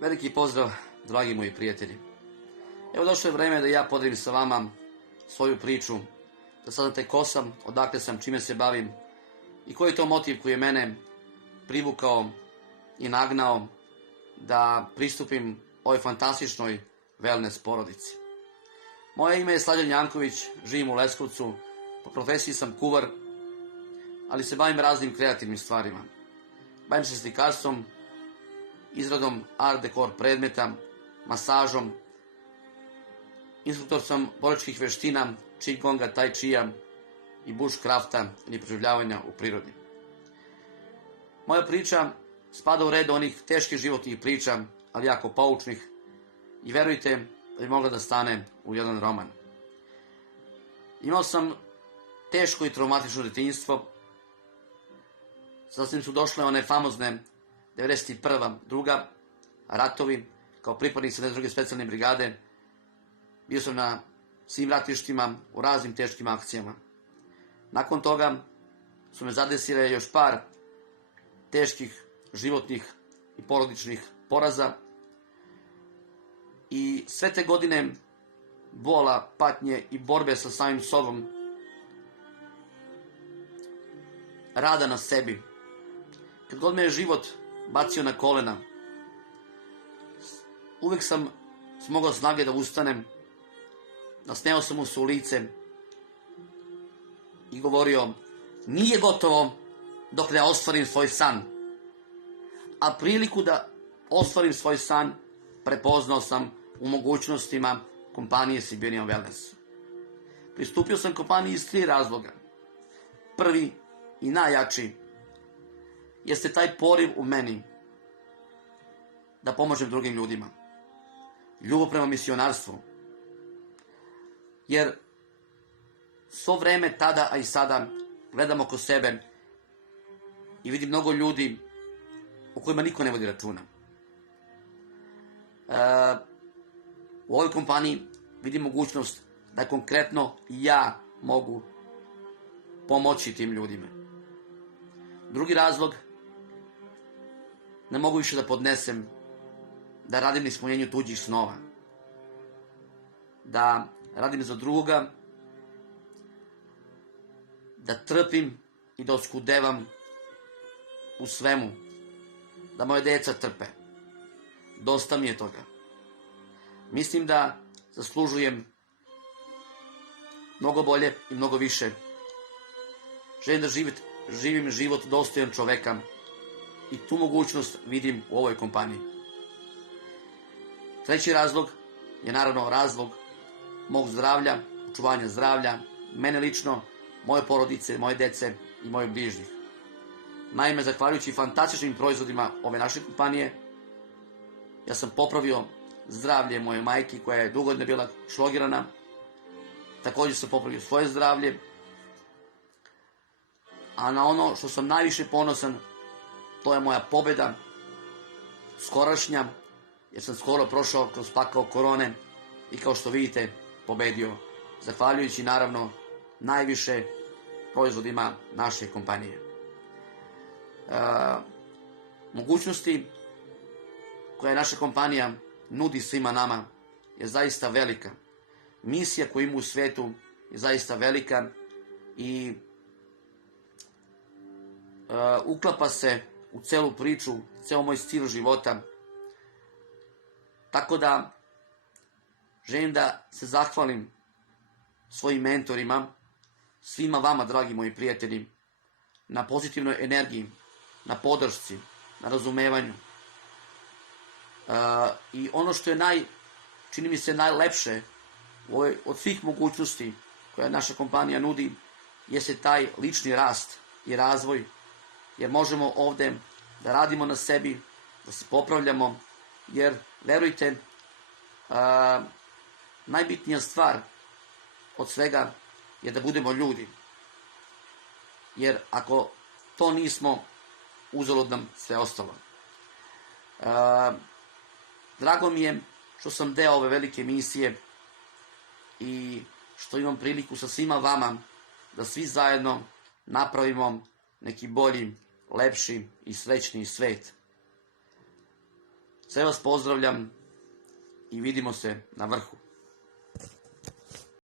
Veliki pozdrav, dragi moji prijatelji. Evo došlo je vreme da ja podelim sa vama svoju priču, da saznate ko sam, odakle sam, čime se bavim i koji je to motiv koji je mene privukao i nagnao da pristupim ovoj fantastičnoj wellness porodici. Moje ime je Slađan Janković, živim u Leskovcu, po profesiji sam kuvar, ali se bavim raznim kreativnim stvarima. Bavim se slikarstvom, izradom art dekor predmeta, masažom, instruktor sam borilačkih veština, qigonga, tai chia i bushcrafta ili preživljavanja u prirodi. Moja priča spada u red onih teških životnih priča, ali jako poučnih, i verujte da bi mogla da stane u jedan roman. Imao sam teško i traumatično detinjstvo, zatim su došle one famozne 91. druga, ratovi, kao pripadnik 72. specijalne brigade. Bio sam na svim ratištima, u raznim teškim akcijama. Nakon toga su me zadesile još par teških životnih i porodičnih poraza i sve te godine bola, patnje i borbe sa samim sobom, rada na sebi. Kad god me je život bacio na kolena, uvek sam smogao snage da ustanem, nasmejao sam mu se u lice i govorio: nije gotovo dok ne ostvarim svoj san. A priliku da ostvarim svoj san prepoznao sam u mogućnostima kompanije Siberian Wellness. Pristupio sam kompaniji iz 3 razloga. Prvi i najjači jeste taj poriv u meni da pomažem drugim ljudima. Ljubav prema misionarstvu. Jer svo vreme tada, a i sada, gledam oko sebe i vidim mnogo ljudi o kojima niko ne vodi računa. U ovoj kompaniji vidim mogućnost da konkretno ja mogu pomoći tim ljudima. Drugi razlog, ne mogu više da podnesem da radim na ispunjenju tuđih snova. Da radim za drugoga, da trpim i da oskudevam u svemu, da moje deca trpe. Dosta mi je toga. Mislim da zaslužujem mnogo bolje i mnogo više. Želim da živim život dostojan čoveka i tu mogućnost vidim u ovoj kompaniji. Treći razlog je naravno razlog mog zdravlja, očuvanja zdravlja, mene lično, moje porodice, moje dece i mojih bližnjih. Naime, zahvaljujući fantastičnim proizvodima ove naše kompanije, ja sam popravio zdravlje moje majke koja je dugo godina bila šlogirana. Također sam popravio svoje zdravlje. A na ono što sam najviše ponosan, to je moja pobjeda, skorašnja, jer sam skoro prošao kroz pakao korone i kao što vidite, pobedio, zahvaljujući naravno najviše proizvodima naše kompanije. Mogućnosti koje naša kompanija nudi svima nama je zaista velika. Misija koju ima u svetu je zaista velika i uklapa se u celu priču, ceo moj stil života. Tako da želim da se zahvalim svojim mentorima, svima vama, dragi moji prijatelji, na pozitivnoj energiji, na podršci, na razumevanju. I ono što je čini mi se najlepše od svih mogućnosti koje naša kompanija nudi, jeste taj lični rast i razvoj, jer možemo ovde da radimo na sebi, da se popravljamo, jer verujte, najbitnija stvar od svega je da budemo ljudi. Jer ako to nismo, uzalud nam sve ostalo. Drago mi je što sam deo ove velike misije i što imam priliku sa svima vama da svi zajedno napravimo neki bolji, lepši i srećniji svet. Sve vas pozdravljam i vidimo se na vrhu.